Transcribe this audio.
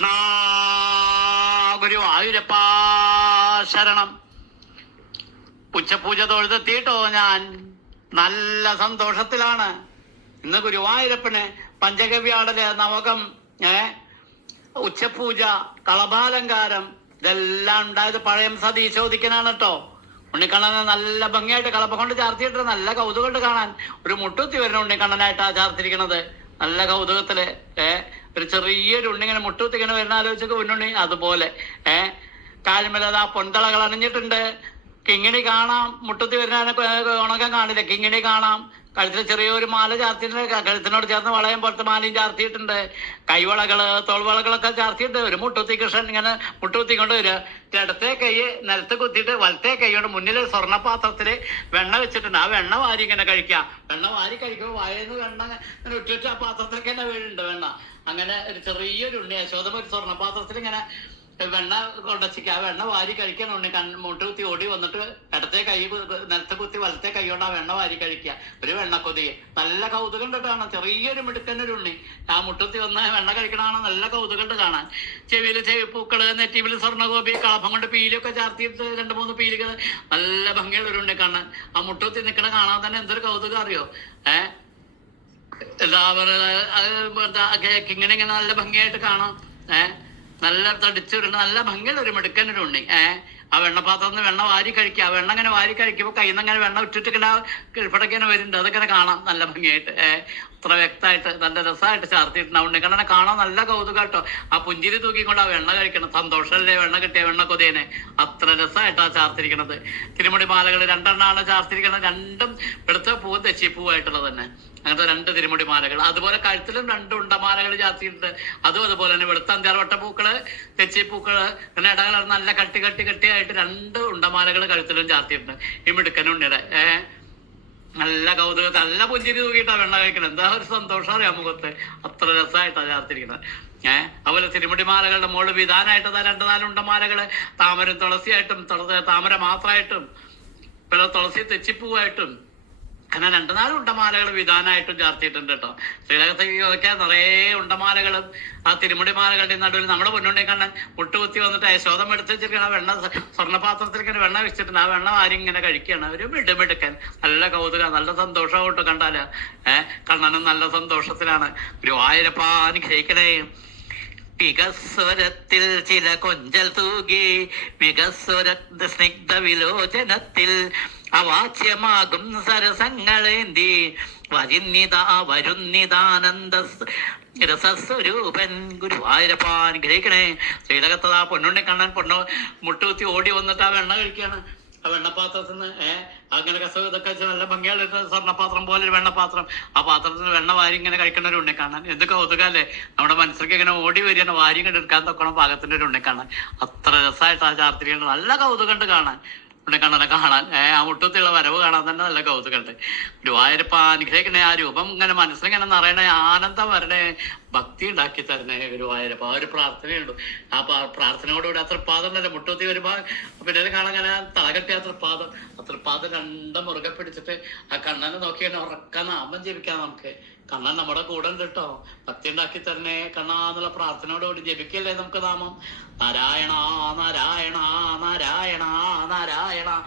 കൃഷ്ണ ഗുരുവായൂരപ്പ ശരണം. ഉച്ചപൂജ തൊഴുതെത്തിയിട്ടോ ഞാൻ? നല്ല സന്തോഷത്തിലാണ്. ഇന്ന് ഗുരുവായൂരപ്പന് പഞ്ചഗവ്യാടൽ നവകം ഏ? ഉച്ചപൂജ കളഭാലങ്കാരം ഇതെല്ലാം ഉണ്ടായത് പഴയ സതീശോദിക്കനാണ് കേട്ടോ ഉണ്ണിക്കണ്ണനെ നല്ല ഭംഗിയായിട്ട് കളപ്പ കൊണ്ട് ചാർത്തിയിട്ട് നല്ല കൗതുകമുണ്ട് കാണാൻ. ഒരു മുട്ടുത്തി വരുന്ന ഉണ്ണിക്കണ്ണനായിട്ടാ ചാർത്തിരിക്കണത് നല്ല കൗതുകത്തിൽ ഏ? ഒരു ചെറിയൊരു ഉണ്ണിങ്ങനെ മുട്ടുകുത്തിങ്ങനെ വരുന്ന ആലോചിച്ചൊക്കെ ഉണ്ണുണ്ണി അതുപോലെ ഏർ കാലുമേലത് ആ പൊന്തളകൾ അണിഞ്ഞിട്ടുണ്ട്. കിങ്ങിണി കാണാം മുട്ടത്തി വരുന്നതിനൊക്കെ ഉണക്കം കാണില്ല. കിങ്ങിണി കാണാം. കഴുത്തിന് ചെറിയൊരു മാല ചാർത്തിയിട്ടുണ്ട്. കഴുത്തിനോട് ചേർന്ന് വളയം പുറത്ത് മാലയും ചാർത്തിയിട്ടുണ്ട്. കൈവളകൾ തോൾവളകളൊക്കെ ചാർത്തിയിട്ട് ഒരു മുട്ടുത്തി കൃഷ്ണൻ ഇങ്ങനെ മുട്ടുത്തി കൊണ്ട് വരിക. ഇടത്തെ കൈ നിലത്ത് കുത്തിയിട്ട് വലത്തെ കൈ കൊണ്ട് മുന്നിൽ സ്വർണപാത്രത്തിൽ വെണ്ണ വെച്ചിട്ടുണ്ട്. ആ വെണ്ണ വാരി ഇങ്ങനെ കഴിക്കുക. വെണ്ണ വാരി കഴിക്കുമ്പോൾ വായന്ന് വെണ്ണ ഇങ്ങനെ ആ പാത്രത്തിലേക്ക് തന്നെ വീഴുന്നുണ്ട് വെണ്ണ. അങ്ങനെ ഒരു ചെറിയൊരു ഉണ്ണി അശോധം ഒരു സ്വർണപാത്രത്തിൽ ഇങ്ങനെ വെണ്ണ കൊണ്ടച്ചിക്ക ആ വെണ്ണ വാരി കഴിക്കാനുണ്ട് കണ് മുട്ട് കുത്തി ഓടി വന്നിട്ട് ഇടത്തെ കൈ നിലത്തെ കുത്തി വലത്തെ കൈ കൊണ്ട് ആ വെണ്ണ വാരി കഴിക്കുക. ഒരു വെണ്ണക്കൊതി നല്ല കൗതുകം ഉണ്ട് കാണാൻ. ചെറിയൊരു മിടുക്കന്റെ ഉണ്ണി. ആ മുട്ടുത്തി വന്ന വെണ്ണ കഴിക്കണതാണ് നല്ല കൗതുകം ഉണ്ട് കാണാൻ. ചെവിയിൽ ചെവിപ്പൂക്കൾ നെറ്റീവിൽ സ്വർണഗോപി കളഭം കൊണ്ട് പീലൊക്കെ ചാർത്തിയിട്ട് രണ്ട് മൂന്ന് പീലുകൾ നല്ല ഭംഗിയുള്ള ഒരു ഉണ്ണി കാണാൻ. ആ മുട്ടുത്തി നിൽക്കണ കാണാൻ തന്നെ എന്തൊരു കൗതുകം അറിയോ? ഏഹ് ഇങ്ങനെ ഇങ്ങനെ നല്ല ഭംഗിയായിട്ട് കാണാം. ഏ? നല്ല തടിച്ചുരുണ്ട് നല്ല ഭംഗിയുള്ള ഒരു മിടുക്കനൊരു ഉണ്ണി. ഏ? ആ വെണ്ണപ്പാത്രത്തിൽ നിന്ന് വെണ്ണ വാരി കഴിക്കുക. ആ വെണ്ണ ഇങ്ങനെ വാരി കഴിക്കുമ്പോൾ കയ്യിൽ നിന്ന് അങ്ങനെ വെണ്ണ ഉറ്റിട്ടിങ്ങനെ കിഴപ്പടക്കിങ്ങനെ വരുന്നുണ്ട്. അതൊക്കെ കാണാം നല്ല ഭംഗിയായിട്ട്. ഏ? അത്ര വ്യക്തമായിട്ട് നല്ല രസമായിട്ട് ചാർത്തിയിട്ടുണ്ട്. ഉണ്ണി കണ്ണനെ കാണാൻ നല്ല കൗതുകം കേട്ടോ. ആ പുഞ്ചിരി തൂക്കിക്കൊണ്ട് ആ വെണ്ണ കഴിക്കണം സന്തോഷമല്ലേ വെണ്ണ കിട്ടിയ വെണ്ണ കൊതിയനെ? അത്ര രസമായിട്ടാണ് ചാർത്തിരിക്കണത്. തിരുമുടി മാലകൾ രണ്ടെണ്ണമാണ് ചാർത്തിരിക്കണത്. രണ്ടും ഇവിടുത്തെ പൂ തെച്ചിപ്പൂവായിട്ടുള്ളത് തന്നെ. അങ്ങനത്തെ രണ്ട് തിരുമുടി മാലകൾ. അതുപോലെ കഴുത്തിലും രണ്ട് ഉണ്ടമാലകൾ ചാർത്തിയിട്ടുണ്ട് അതും അതുപോലെ തന്നെ വെളുത്ത അഞ്ചാറ് പൂക്കൾ തെച്ചിപ്പൂക്കൾ പിന്നെ ഇടകൾ നല്ല കട്ടി കട്ടി കട്ടിയായിട്ട് രണ്ട് ഉണ്ടമാലകൾ കഴുത്തിലും ചാത്തിയിട്ടുണ്ട്. ഈ മിടുക്കനുണ്ണിയുടെ ഏഹ് നല്ല കൗതുകത്തെ നല്ല പുഞ്ചിരി തൂക്കിയിട്ടാണ് വെണ്ണ കഴിക്കണം എന്താ ഒരു സന്തോഷം അറിയാം മുഖത്ത്. അത്ര രസമായിട്ടാണ് ചേർത്തിരിക്കുന്നത് ഏഹ് അതുപോലെ തിരുമുടിമാലകളുടെ മുകളിൽ വിധാനായിട്ട് രണ്ട് നാല് ഉണ്ടമാലകൾ. താമരം തുളസിയായിട്ടും തുളസി താമര മാത്രമായിട്ടും പിന്നെ തുളസി തെച്ചിപ്പൂവായിട്ടും അങ്ങനെ രണ്ടു നാല് ഉണ്ടമാലകൾ വിധാനമായിട്ടും ചാർത്തിയിട്ടുണ്ട് കേട്ടോ. ശ്രീലകത്തേക്ക് നിറയെ ഉണ്ടമാലകളും ആ തിരുമുടി മാലകളുടെ നടുവിൽ നമ്മുടെ മുന്നോട്ടേ കണ്ണൻ മുട്ടുകുത്തി വന്നിട്ട് യശോദം എടുത്ത് വെച്ചിരിക്കണം ആ വെണ്ണ സ്വ- സ്വർണപാത്രത്തിൽ ഇങ്ങനെ വെണ്ണ വെച്ചിട്ടുണ്ട്. ആ വെണ്ണ ആരും ഇങ്ങനെ കഴിക്കുകയാണ്. ഒരു മിടുമിടുക്കൻ നല്ല കൗതുക നല്ല സന്തോഷം കേട്ടോ കണ്ടാൽ. ഏഹ് കണ്ണനും നല്ല സന്തോഷത്തിലാണ്. ഒരു ആയിരപ്പാ അനുഗ്രഹിക്കണേ വികസ്വരത്തിൽ ചില കൊഞ്ചൽ തൂകി വികസ്വര സ്നിഗ്ധ വിലോചനത്തിൽ അവാച്യമാകും സരസങ്ങളേന്തി. വരുന്നിതാ വരുന്നിതാനന്ദ രസസ്വരൂപൻ ഗുരുവായൂരപ്പാൻ ഗ്രഹിക്കണേ. ശ്രീലകത്തത് ആ പൊന്നുണ്ണി കണ്ണൻ പൊണ്ണു മുട്ടുകുത്തി ഓടി വന്നിട്ട് ആ വെണ്ണ കഴിക്കുകയാണ് ആ വെണ്ണപ്പാത്രത്തിൽ നിന്ന് ഏഹ് അങ്ങനെ കസവ് ഇതൊക്കെ വെച്ച് നല്ല ഭംഗിയുള്ള സ്വർണപാത്രം പോലെ ഒരു വെണ്ണപാത്രം. ആ പാത്രത്തിൽ നിന്ന് വെണ്ണ വാരി ഇങ്ങനെ കഴിക്കുന്ന ഒരു ഉണ്ണി കാണാൻ എന്തൊക്കെ കൗതുകല്ലേ നമ്മുടെ മനസ്സിലേക്ക് ഇങ്ങനെ ഓടി വരികയാണ് വാരി കണ്ടെടുക്കാൻ തൊക്കണം പാകത്തിന്റെ ഒരു ഉണ്ണി കാണാൻ അത്ര രസമായിട്ട് ആ ചാർത്തിരിക്കുന്നത് നല്ല കൗതുകണ്ട് കാണാൻ. ഉണ്ണിക്കണ്ണനെ കാണാൻ. ഏഹ് ആ മുട്ടത്തിലുള്ള വരവ് കാണാൻ തന്നെ നല്ല കൗതുകമുണ്ട്. ഗുരുവായൂരപ്പ അനുഗ്രഹിക്കണേ ആ രൂപം ഇങ്ങനെ മനസ്സിലിങ്ങനെ നിറയണേ ആനന്ദം വരണേ ഭക്തി ഉണ്ടാക്കി തരണേ ഗുരുവായൂരപ്പ ആ ഒരു പ്രാർത്ഥനയുണ്ട്. ആ പ്രാ- പ്രാർത്ഥനയോടുകൂടി അത്ര തൃപ്പാദം ഉണ്ടല്ലോ മുട്ടൂത്തി വരുമ്പോ പിന്നെ കാണാൻ ഇങ്ങനെ തലകെട്ടി ആ തൃപ്പാദം. ആ തൃപ്പാദം രണ്ടും മുറുകെ പിടിച്ചിട്ട് ആ കണ്ണനെ നോക്കിയാണ് ഉറക്ക നാമം ജീവിക്കാം നമുക്ക്. കണ്ണൻ നമ്മുടെ കൂടെ ഉണ്ട് കേട്ടോ. ഭക്തി ഉണ്ടാക്കി തരണേ കണ്ണാന്നുള്ള പ്രാർത്ഥനയോടുകൂടി ജപിക്കല്ലേ നമുക്ക് നാമം? നാരായണ നാരായണ നാരായണ